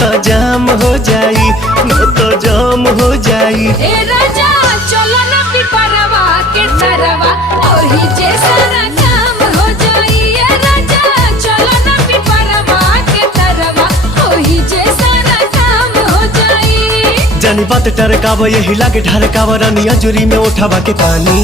तो जाम हो जाई, न तो जाम हो जाई। ए राजा चलो ना पिपरवा के तरवा, ओही जे सारा काम हो जाई। ए राजा चलो ना पिपरवा के तरवा, ओही जे सारा काम हो जाई। जानी बात टरकाव यही लागे ढरकाव, रानी अजूरी में उठावा के पानी।